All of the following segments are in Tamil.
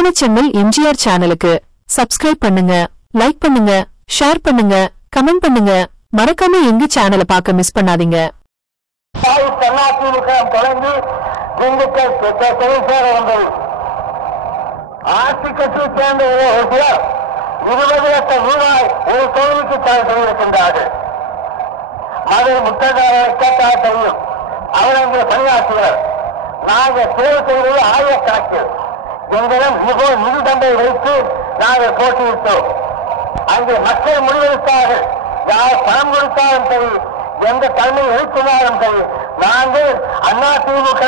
சென்னல் எம்ஜிஆர் சேனலுக்கு சப்ஸ்கிரைப் பண்ணுங்க, லைக் பண்ணுங்க, ஷேர் பண்ணுங்க, கமெண்ட் பண்ணுங்க. மறக்காம எங்க சேனலை பார்க்க மிஸ் பண்ணாதீங்க. தொடங்கி திண்டுக்கல் சேர வந்தது. ஆட்சி கட்சியை சேர்ந்த 20 லட்சம் ரூபாய் ஒரு தொழிலுக்கு தடை செய்திருக்கின்றார்கள். மதுரை முத்தகாரரை கேட்டால் தெரியும். அவர் அங்கே பணியாற்றுகிறார். நாங்கள் தேர்வு செய்வது ஆயிரக்கணக்கில். எங்களிடம் மிகவும் நிதி தண்டை வைத்து நாங்கள் போட்டியிட்டோம். அங்கே மக்கள் முடிவெடுத்தார்கள். யார் பணம் கொடுத்தாலும் சரி, எந்த தலைமை எழுப்பினாலும் சரி, நாங்கள் அதிமுக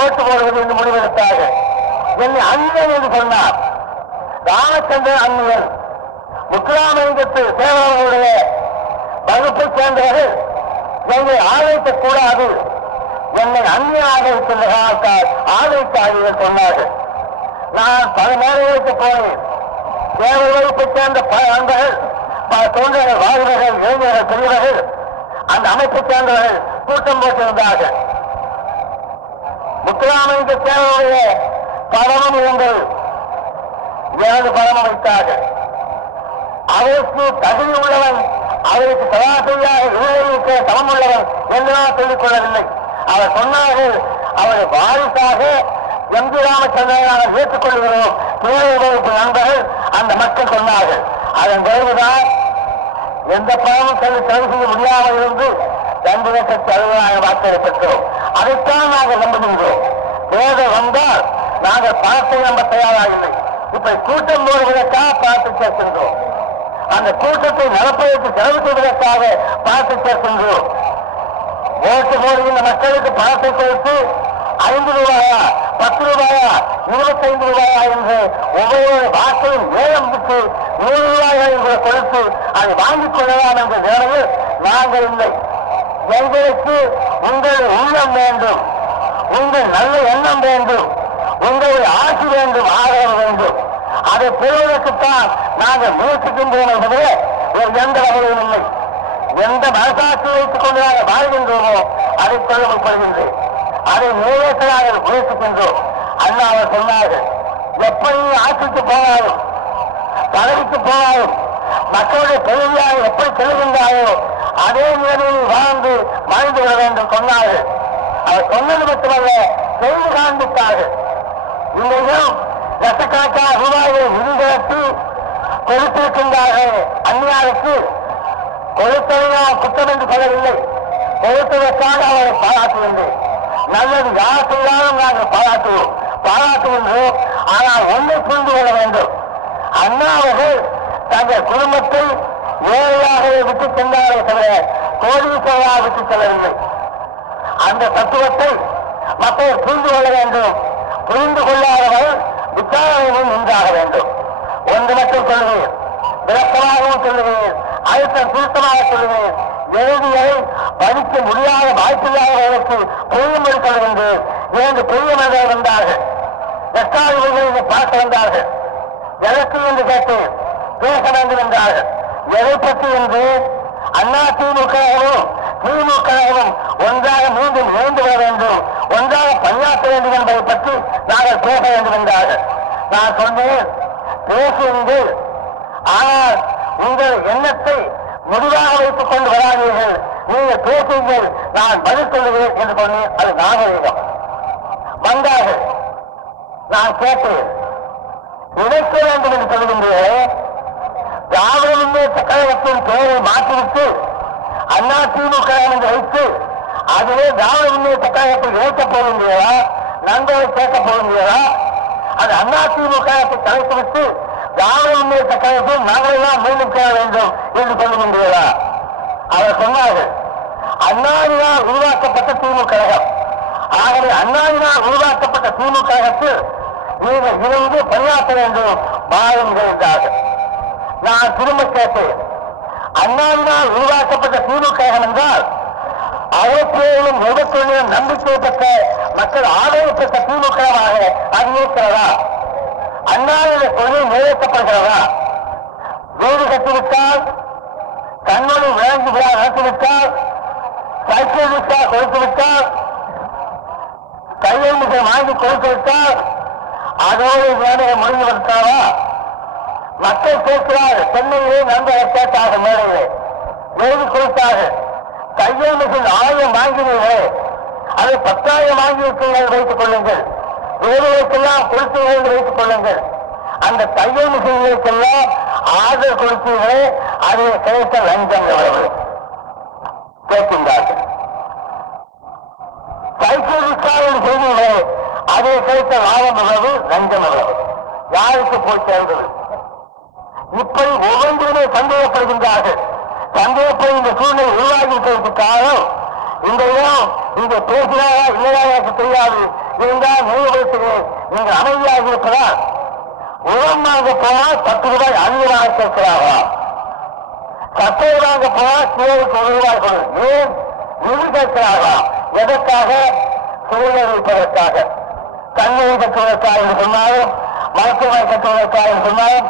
ஓட்டு போடுவது என்று முடிவெடுத்தார்கள். என்னை அண்ணன் என்று சொன்னார். ராமச்சந்திரன் அண்ணன் முத்துராமலிங்கத்து சேவர்களுடைய வகுப்பை சேர்ந்தவர்கள் என்னை ஆதரிக்கக்கூடாது, என்னை அந்நிய ஆதரிக்கின்ற காலத்தால் ஆதரித்தார்கள் சொன்னார்கள். நான் பல மேடைகளுக்கு போனேன். சேவை வகுப்பை சேர்ந்த பல நண்பர்கள், பல தொண்டர்கள், வாழ்வர்கள், இளைஞர்கள், பெரியவர்கள், அந்த அமைப்பை சேர்ந்தவர்கள் கூட்டம் போட்டிருந்தார்கள். முத்துராமலிங்க சேவருடைய படமும் இருந்தது. எனது படமும் வைத்தார்கள். அவருக்கு தகுதி உள்ளவன், அவருக்கு சராசரியாக இளைஞருக்கு சமம் உள்ளவன் என்றுதான் சொல்லிக் கொள்ளவில்லை. அவர் சொன்னார்கள், அவரை வாரிசாக எம்.ஜி. ராமச்சந்திரன் ஏற்றுக் கொள்கிறோம். சேவை வகுப்பு நண்பர்கள் அந்த மக்கள் சொன்னார்கள். அதன் பிறகுதான் எந்த பணமும் தகுதி செய்ய முடியாமல் இருந்து 2,60,000 வாக்குகளை பெற்றோம். அதைத்தான் நாங்கள் நம்புகின்றோம். தேர்தல் வந்தால் நாங்கள் பணத்தை நம்ப தயாராகவில்லை. இப்ப கூட்டம் போடுவதற்காக பணத்தை சேர்க்கின்றோம். அந்த கூட்டத்தை நடப்பதற்கு செலவு செய்வதற்காக பணத்தை சேர்க்கின்றோம். ஓட்டு போடுகின்ற மக்களுக்கு பணத்தை கொடுத்து 5 ரூபாயா, 10 ரூபாயா, 25 ரூபாயா என்று ஒவ்வொரு வாக்கையும் நேரம் விட்டு 100 ரூபாயை கொடுத்து அதை வாங்கிக் கொள்ளலாம் என்ற நிலையில் நாங்கள் இல்லை. எங்களுக்கு உங்கள் உள்ளம் வேண்டும், உங்கள் நல்ல எண்ணம் வேண்டும், உங்களுடைய ஆட்சி வேண்டும், ஆதரவு வேண்டும். அதை பெறுவதற்குத்தான் நாங்கள் முயற்சிக்கின்றோம் என்பது ஒரு எந்த வகையும் இல்லை. எந்த மனசாட்சி வைத்துக் கொண்டு நாங்கள் வாழ்கின்றோமோ அதை கொள்ளும்படுகின்றேன். அதை நிறைவேற்ற நாங்கள் முயற்சிக்கின்றோம். அண்ணா அவர் சொன்னார்கள், எப்படி ஆட்சிக்கு போனாலும் பதவிக்கு போனாலும் மக்களுடைய பெருமையாக எப்படி செல்கின்றாரோ அதே நிலையில் வாழ்ந்து மறைந்து விட வேண்டும் சொன்னார்கள். அவர் சொன்னது மட்டுமல்ல, செய்து காண்பித்தார்கள். இன்றையும் லட்சக்கணக்கான ரூபாயை நிதித்திரட்டி கொடுத்திருக்கின்றார்கள். அந்நியாருக்கு கொடுத்ததையும் குற்றம் என்று சொல்லவில்லை. கொடுத்ததற்காக அவரை பாராட்டுகின்றேன். நல்லது யார் செய்தாலும் நாங்கள் பாராட்டுகின்றோம். ஆனால் ஒன்றை புரிந்து கொள்ள வேண்டும். அண்ணா அவர்கள் தங்கள் குடும்பத்தை ஏழையாகவே விட்டுச் சென்றாரே தவிர கோடீஸ்வரராக விட்டுச் செல்லவில்லை. அந்த தத்துவத்தை மக்கள் புரிந்து கொள்ள வேண்டும். புரிந்து கொள்ளாதவர்கள் விசாரணையும் நின்றாக வேண்டும். ஒன்று மட்டும் சொல்லுவேன், விளக்கமாகவும் சொல்லுவேன், அழுத்தம் திருத்தமாக சொல்லுவேன். எழுதியை படிக்க முடியாத வாய்ப்பில்லாதவர்களுக்கு பொய்யும்படி சொல்கின்றேன். 2 பெரிய மனிதர்கள் வந்தார்கள். எட்டாவது பார்க்க வந்தார்கள். எதற்கு என்று கேட்டேன். பேச வேண்டும் என்றார்கள். எதை பற்றி என்று அதிமுகவும் திமுகவும் ஒன்றாக மீண்டும் இணைந்து வர வேண்டும், ஒன்றாக பணியாற்ற வேண்டும் என்பதை பற்றி நாங்கள் பேச வேண்டும் என்றார்கள். நான் சொன்னேன், பேசுங்கள், ஆனால் உங்கள் எண்ணத்தை முடிவாக வைத்துக் கொண்டு வராதீர்கள். நீங்கள் பேசுங்கள், நான் பதில் சொல்லுவேன் என்று சொன்னேன். அது நாகரிகம். வந்தார்கள். நான் கேட்டேன், இணைக்க வேண்டும் என்று சொல்கின்றேன். திராவிட முன்னேற்ற கழகத்தின் பெயரை மாற்றிவிட்டு அதிமுக என்று வைத்து அதிலே திராவிட முன்னேற்ற கழகத்தை இணைக்கப் போகின்றீர்களா, நண்பரை கேட்கப் போகின்றீர்களா? அது அதிமுக கலைத்துவிட்டு திராவிட முன்னேற்ற கழகத்தில் நாங்களெல்லாம் மீண்டும் கேட்க வேண்டும் என்று சொல்லுகின்றீர்களா? அவர் சொன்னார்கள், அண்ணாவினால் உருவாக்கப்பட்ட திமுக கழகம். ஆகவே அண்ணாவினால் உருவாக்கப்பட்ட திமுக கழகத்தில் நீங்கள் இணைந்து பணியாற்ற வேண்டும் பாருங்கள் என்றார்கள். நான் திரும்ப கேட்டேன், அண்ணாவினால் உருவாக்கப்பட்ட திமுக கழகம் என்றால் அவைப்பேரும் விபத்திலும் நம்பிக்கை பெற்ற மக்கள் ஆதரவு பெற்ற திமுகவாக அது இருக்கிறதா? அண்ணாவின் கொள்கை நிறைவேற்றப்படுகிறதா? வீடு கட்டிவிட்டால், கண்ணொழி விளங்கி விழா நடத்திவிட்டால், சைக்கிள் விட்டா கொடுத்து விட்டால், கையெழுத்துகள் வாங்கி கொடுத்து விட்டால், அதோடு மேடையை முடிவு வைத்தாரா? மக்கள் கேட்கிறார். சென்னையிலே நண்பர்கள் கேட்டார்கள். மேடையிலே எழுதி கொடுத்தார்கள். தையல் மிஷின் 1000 வாங்கினீர்களே, அதை 10,000 வாங்கி இருக்கிறீர்கள், வைத்துக் கொள்ளுங்கள். வேலைகளுக்கெல்லாம் கொடுத்தீர்கள் வைத்துக் கொள்ளுங்கள். அந்த தையல் மிஷின்களுக்கெல்லாம் ஆதரவு கொடுத்தீர்களே, அதை கிடைத்த லஞ்சம் எவ்வளவு கேட்கின்றார்கள். சைக்கிள் விசாரணை செய்தீர்களே, அதை கிடைத்த லாபம் எவ்வளவு, லஞ்சம் எவ்வளவு, யாருக்கு போய் சேர்ந்தது? இப்படி ஒவ்வொன்றுமே சந்தேகப்படுகின்றார்கள். சந்தேகப்படும் இந்த சூழ்நிலை உருவாகிவிட்டதற்கு காரணம் இந்த இடம் இங்க பேசினாரா இல்லையா எனக்கு தெரியாது. இருந்தால் நினைவுபடுத்துகிறேன். நீங்கள் அமைதியாக இருப்பதால் உரம் வாங்க போனால் 10 ரூபாய் அதிகமாக கேட்கிறார்களா? சட்டை வாங்க போனால் கிலோவுக்கு 1 ரூபாய் கொடு. ஏன் நிதி கேட்கிறார்களா? எதற்காக? சூழ்நிலை வைப்பதற்காக. கண்ணீர் கட்டுவதற்காக என்று சொன்னாலும், மருத்துவமனை கட்டுவதற்காக என்று சொன்னாலும்,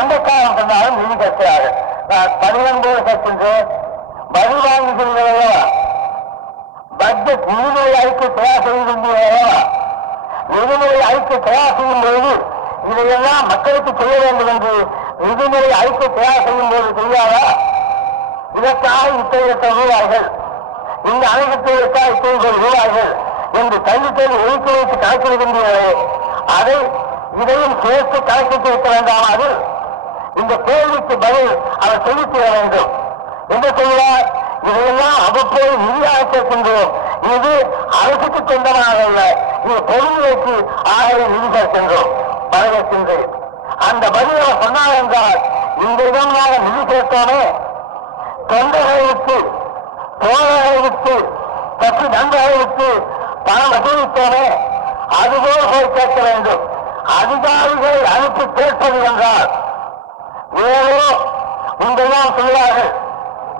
எந்த காரணம் சொன்னாலும் நிதி கேட்கிறார்கள். நான் 12 கேட்கின்றேன். வரி வாங்குகிறீர்களா? பட்ஜெட் நிதிநிலை அறிக்கை தயார் செய்கின்றீர்களா? நிதிநிலை அறிக்கை தயார் செய்யும் பொழுது இதையெல்லாம் மக்களுக்கு செய்ய வேண்டும் என்று நிதிநிலை அறிக்கை தயார் செய்யும் போது தெரியாதா? இதற்காக இத்தகைய ரூபாய்கள், இந்த அணைக்கத்திற்காக இத்தகைய ரூபாய்கள் என்று தள்ளித்தள்ளி ஒதுக்கி வைத்து கணக்கிடுகின்றீர்களே, அதை இதையும் சேர்த்து கணக்கிட்டு வைக்க வேண்டாமல் இந்த கேள்விக்கு பதில் அவர் தெரிவிக்க வேண்டும். என்ன சொல்கிறார்? இதையெல்லாம் அவ்வப்போது நிதியாக கேட்கின்றோம். இது அரசுக்கு சொந்தமாக அல்ல, இது பொதுநிலைக்கு ஆகவே நிதி கேட்கின்றோம், வரவேற்கின்றேன். அந்த பதில் அவர் சொன்னார் என்றால், இந்த விதமாக நிதி கேட்டோமே, தொண்டர்களுக்கு, தோழர்களுக்கு, கட்சி நண்பர்களுக்கு பணம் வசூலித்தோமே, அதுபோல் போய் கேட்க வேண்டும். அதிகாரிகளை அனுப்பி கேட்பது என்றால் ஏதோ இங்கெல்லாம் சொல்கிறார்கள்,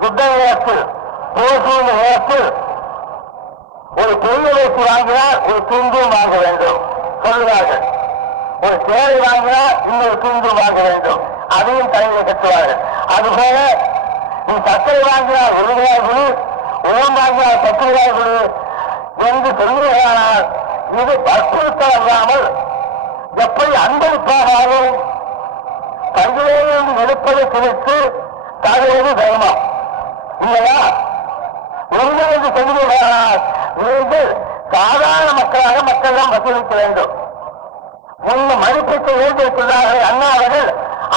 யுத்த நேரத்தில், போர் நேரத்தில் ஒரு பெரிய வைத்து வாங்கினால் ஒரு துண்டும் வாங்க வேண்டும் சொல்கிறார்கள். ஒரு சேலை வாங்கினால் இன்னொரு துண்டும் வாங்க வேண்டும், அதையும் தலையில் கட்டுவார்கள். அதுபோல நீ சர்க்கரை வாங்கினால் 1 ரூபாய் கொடு, உரம் வாங்கினால் 10 ரூபாய் கொடு என்று சொல்கிறானால் இது வற்புறுத்தல் அல்லாமல் எப்படி அன்பளிப்பாகவும் கையிலேயும் எடுப்பதை குறித்து தகவல் தர்மம் இல்லையா? நீங்கள் என்று சொல்லுகிறார்கள், நீங்கள் சாதாரண மக்களாக மக்களிடம் வசூலிக்க வேண்டும். முன்ன மதிப்பீட்டு ஏற்படுத்துகிறார்கள் அண்ணா அவர்கள்,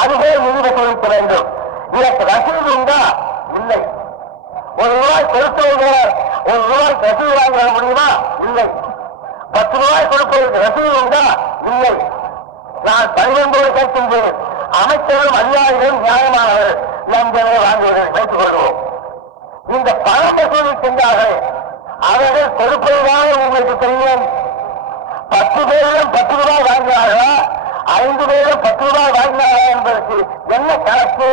அதுபோல் நிதி வசூலிக்க வேண்டும். இதற்கு ரசீது உண்டா? இல்லை. 1 ரூபாய் கொடுத்தவர்கள் 1 ரூபாய் ரசீது வாங்க முடியுமா? இல்லை. 10 ரூபாய் கொடுப்பதற்கு ரசீது உண்டா? இல்லை. நான் 12 கேட்கின்றேன். அமைச்சரும் அதிகாரிகளும் நியாயமானவர்கள் லஞ்சங்களை வாங்குவதை வைத்துக் கொள்வோம். இந்த பணம் வசூலிக்கின்றார்கள், அவர்கள் கொடுப்பதுதான் உங்களுக்கு தெரியும். 10 பேரும் 10 ரூபாய் வாங்கினார்களா, 5 பேரும் 10 ரூபாய் வாங்கினார்களா என்பதற்கு என்ன கணக்கு?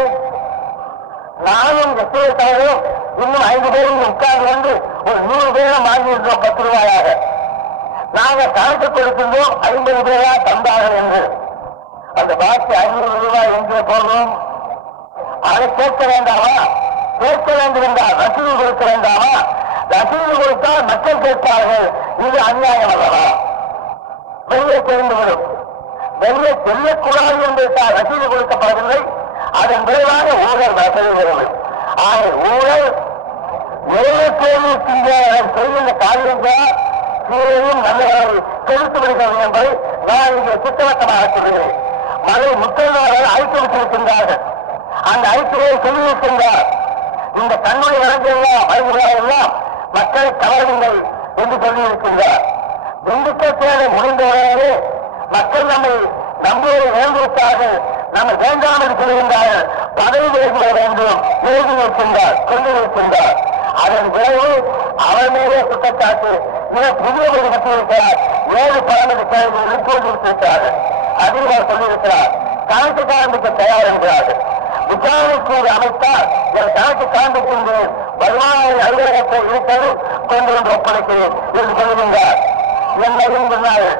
நானும் எத்தனையும் இன்னும் 5 பேரும் உட்கார்ந்து வந்து ஒரு 100 பேரும் வாங்கியிருந்தோம் 10 ரூபாயாக. நாங்கள் கணக்கு கொடுக்கின்றோம் 50 பேரா தந்தார்கள் என்று. அந்த பாக்கி 500 ரூபாய் என்று போடுறோம். அதை கேட்க வேண்டாமா? கேட்க வேண்டும் என்றால் ரசீது கொடுக்க வேண்டாமா? ரசீது கொடுத்தால் மக்கள் கேட்பார்கள், இது அநியாயம் அல்லவா? வெளியே தெரிந்துவிடும். வெளியே செல்லக்கூடாது என்பதற்காக ரசீது கொடுக்கப்படவில்லை. அதன் விளைவாக ஊழல் நடைபெறுகிறது. ஆக ஊழல் செய்கின்ற காரியங்களால் கீழையும் நல்லவர்கள் கெடுத்து விடுகிறது என்பதை நான் இங்கே திட்டவட்டமாக சொல்கிறேன். மலை முத்தல்வார்கள் அழைத்து விட்டிருக்கின்றார்கள். அந்த ஐக்கியை சொல்லியிருக்கின்றார், இந்த கண்மொழி வழங்கெல்லாம் வருகிறாரெல்லாம் மக்களை கவருங்கள் என்று சொல்லியிருக்கின்றார். திண்டுக்கல் தேவை முடிந்தவர்களே மக்கள் நம்மை நம்பியதை வேண்டுவிட்டார்கள், நம்ம வேண்டாம் என்று சொல்கின்றார்கள். பதவி விலகிட வேண்டும் எழுதி நிற்கின்றார், சொல்லி நிற்கின்றார். அதன் விளைவு அவர் மேலே குற்றச்சாட்டு. இவர் புதிய ஒரு கட்டியிருக்கிறார், 7 பரமதி தேர்தல் உட்கொண்டிருக்கிறார்கள். அதில் அவர் சொல்லியிருக்கிறார், கணக்கு காண்பிக்க தயார் என்கிறார்கள். விசாரணைக்கு அமைத்தால் என் கணக்கு காண்பிக்கின்றேன், வருமான அலுவலகத்தை இருக்கிறது கொண்டு வந்து ஒப்படைக்கிறேன் என்று சொல்லுகின்றார். என்னை சொன்னார்கள்,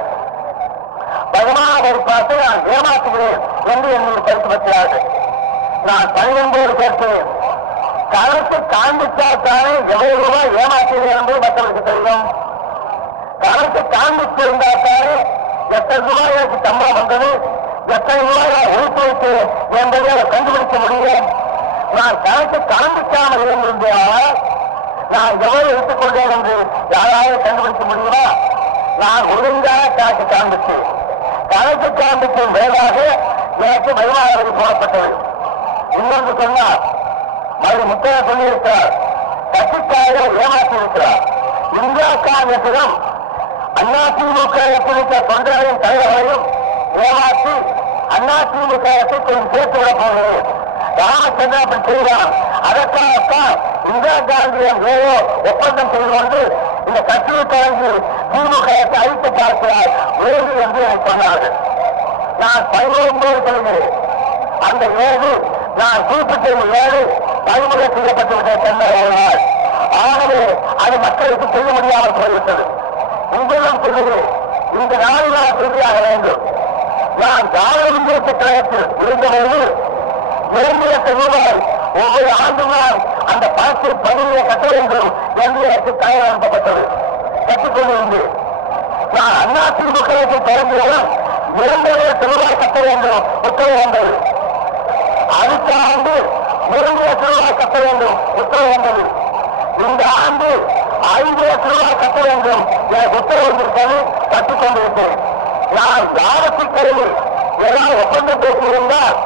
வருமான வரிப்பாட்டை நான் ஏமாற்றுகிறேன் என்று என்னுடைய கருத்து பெற்றார்கள். நான் 12 கேட்கிறேன், கணக்கு காண்பித்தால் தானே எவ்வளவு ரூபாய் ஏமாற்றுகிறேன் என்று மக்களுக்கு தெரியும். கணக்கு காண்பித்திருந்தால் தானே எத்தனை ரூபாய் எனக்கு சம்பளம் வந்தது, எத்தனை ரூபாய் ஒழித்து வைத்து என்பதை கண்டுபிடிக்க முடியும். நான் கணக்கு காண்பிக்காமல் இருந்திருந்தால் நான் எவ்வளவு எடுத்துக்கொண்டேன் என்று யாராவது கண்டுபிடிக்க முடியுமா? நான் ஒழுங்காக கணக்கு காண்பித்தேன். கணக்கு காண்பிக்கும் வேறாக எனக்கு வருமான வரி போடப்பட்டது. இன்னொன்று சொன்னார், மறு முத்தைய சொல்லியிருக்கிறார், கட்சிக்காரர்கள் ஏமாற்றி இருக்கிறார். இந்தியா காங்கிரசிடம் அதிமுக குறித்த தொண்டர்களின் தலைவர்களையும் ஏமாற்றி அதிமுக கொஞ்சம் சேர்த்துவிடப் போகிறது. ராமச்சந்திரன் அப்படி செய்கிறான். அதற்காகத்தான் இந்திரா காந்தியம் ஏதோ ஒப்பந்தம் செய்து கொண்டு இந்த கட்சியை தொடங்கி திமுக அழித்து பார்க்கிறார் வேறு என்று சொன்னார்கள். நான் 11 சொல்கிறேன். அந்த ஏழு நான் குறிப்பிட்ட 7 பறிமுறை செய்யப்பட்டுவிட்டேன் சொன்னார். ஆகவே அது மக்களுக்கு செய்ய முடியாமல் போய்விட்டது. உங்களிடம் சொல்கிறேன், இந்த நாளில் நான் உறுதியாக வேண்டும். நான் திராவிட முன்னேற்ற கழகத்தில் இருந்தபோது 2 லட்சம் ரூபாய் ஒவ்வொரு ஆண்டும் நான் அந்த பணத்தை பதிவிட கட்ட வேண்டும் என்று எனக்கு தகவல் அனுப்பப்பட்டது. கற்றுக்கொண்டிருந்தேன். நான் அதிமுக தொடங்கியதும் 2 லட்சம் ரூபாய் கட்ட வேண்டும் உத்தரவு வந்தது. அடுத்த ஆண்டு 2 லட்சம் ரூபாய் கட்ட வேண்டும் உத்தரவு வந்தது. இந்த ஆண்டு 5 லட்சம் ரூபாய் கட்ட வேண்டும் எனக்கு உத்தரவு வந்திருப்பது கற்றுக்கொண்டிருக்கிறேன். நான் லாபத்தில் கருவி ஏதாவது ஒப்பந்தம் பேசியிருந்தால்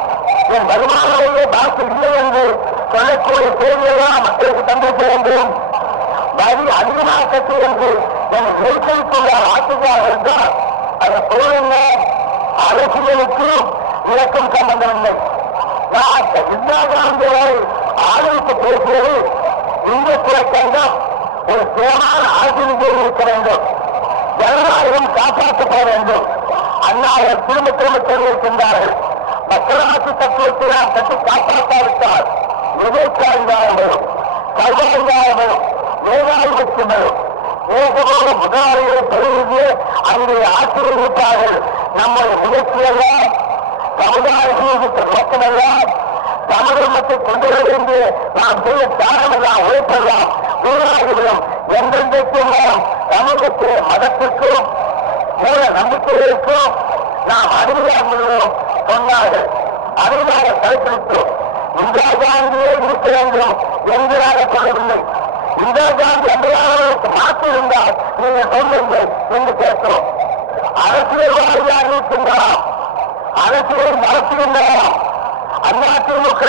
என் வருமானமே பாக்கி இல்லை என்று சொல்லக்கூடிய செய்தியெல்லாம் மக்களுக்கு தந்திருக்க வேண்டும். வரி அதிகமாக கட்சி என்று என் நெருக்கடிக்குள்ள ஆட்சியாக இருந்தால் அதை சொல்லுங்க. அரசியலுக்கும் இலக்கும் சம்பந்தமில்லை. நான் இந்திரா காந்தி ஆதரித்து பேசியது இந்திய துறைக்கங்கம் ஒரு சேமான ஆட்சியில் இருக்க வேண்டும். ஜனநாயகம் காப்பாற்றப்பட வேண்டும். அண்ணாவை திரும்ப திரும்ப தெரிவிக்கின்றார்கள். மக்களாட்சி தத்துவத்தை நாம் கட்டி காப்பாற்றாவிட்டால் விவேகாதிகாரம் வரும், சர்வாதிகாரம் வரும், மேகாதிபத்தியம் வரும். தேசபோக முதலாளிகளை பெருகியே அங்கே ஆட்சியில் இருப்பார்கள். நம்முடைய முயற்சியெல்லாம் சமுதாயத்திற்கு நோக்கமெல்லாம் சமதர்மத்தை கொண்டு வந்து நாம் செய்ய தியாகமெல்லாம் உழைப்பெல்லாம் வீணாகிவிடும். எந்தெந்தைக்கும் நாம் சமூகத்தில் மதத்திற்கும் மூல நம்பிக்கைகளுக்கும் நாம் அடிமையாகிறோம் சொன்னார்கள். அதிகமாக கடைபிடித்தோம். இந்திரா காந்தியே இருக்க வேண்டும் என்கிறாக சொல்லவில்லை. இந்திரா காந்தி அன்பர்களுக்கு மாற்றி இருந்தால் நீங்கள் சொல்லுங்கள் என்று கேட்கிறோம். அரசியல்வாதியாக இருக்கின்றாராம், அரசியல் நடத்துகின்றாராம். அதிமுக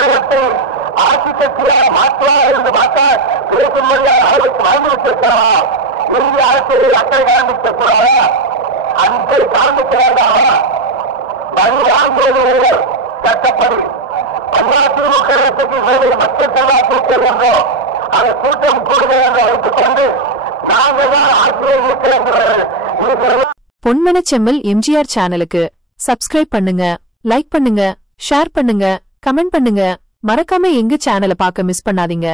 ஆட்சி கட்சியாக மாற்றுவார் என்று பார்த்தால் பேசும்படியாக அவருக்கு வாழ்ந்துவிட்டிருக்கிறாரா? இந்திய அரசியலில் அக்கறை காண்பிக்கக் கூடாதா? அன்பை காண்பிக்க வேண்டாமா? மறுவாழ்ந்தோடு சட்டப்படி அதிமுக மக்கள் செல்வா கூட்டம் என்றோ அதை கூட்டம் கூடுதல் என்று வைத்துக் கொண்டு நாங்கள் தான் ஆட்சியை இருக்கிறோம். பொன்மனச்செம்மல் எம்ஜிஆர் சேனலுக்கு சப்ஸ்கிரைப் பண்ணுங்க, லைக் பண்ணுங்க, ஷேர் பண்ணுங்க, கமெண்ட் பண்ணுங்க. மறக்காம எங்க சேனலை பார்க்க மிஸ் பண்ணாதீங்க.